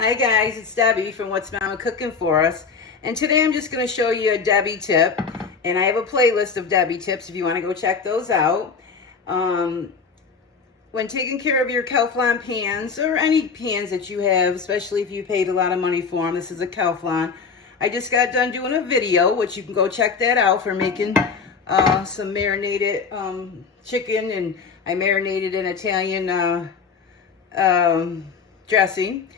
Hi guys, it's Debbie from What's Mama Cooking For Us. And today I'm just going to show you a Debbie tip. And I have a playlist of Debbie tips if you want to go check those out. When taking care of your Calphalon pans, or any pans that you have, especially if you paid a lot of money for them, this is a Calphalon. I just got done doing a video, which you can go check that out, for making some marinated chicken, and I marinated in Italian dressing.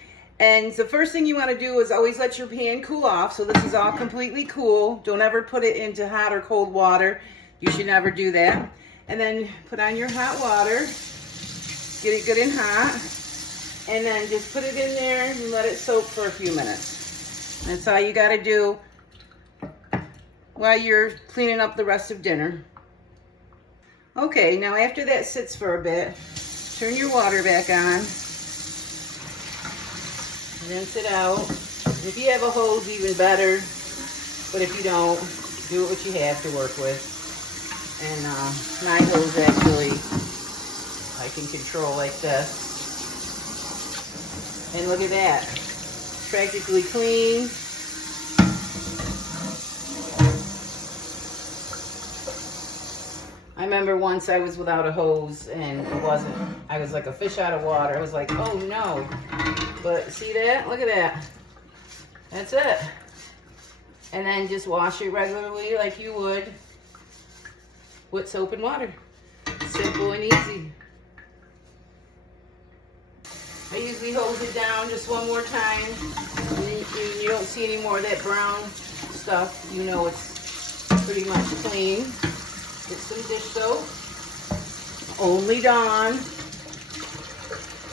And the first thing you want to do is always let your pan cool off. So this is all completely cool. Don't ever put it into hot or cold water. You should never do that. And then put on your hot water. Get it good and hot. And then just put it in there and let it soak for a few minutes. That's all you got to do while you're cleaning up the rest of dinner. Okay, now after that sits for a bit, turn your water back on. Rinse it out. If you have a hose, even better. But if you don't, do what you have to work with. And my hose, actually, I can control like this. And look at that. Practically clean. I remember once I was without a hose and I was like a fish out of water. I was like, oh no. But see that? Look at that. That's it. And then just wash it regularly like you would with soap and water. Simple and easy. I usually hose it down just one more time. And then you don't see any more of that brown stuff. You know it's pretty much clean. Get some dish soap. Only Dawn.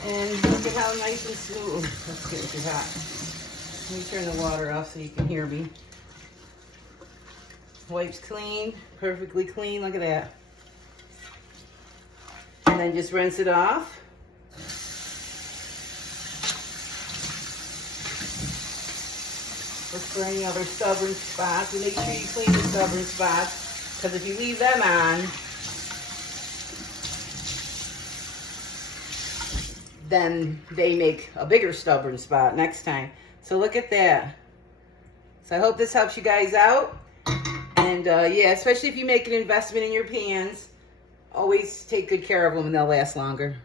And look at how nice and smooth. That's getting too hot. Let me turn the water off so you can hear me. Wipes clean, perfectly clean. Look at that. And then just rinse it off. Look for any other stubborn spots. And make sure you clean the stubborn spots. Because if you leave them on, then they make a bigger stubborn spot next time. So look at that. So I hope this helps you guys out. And yeah, especially if you make an investment in your pans, always take good care of them and they'll last longer.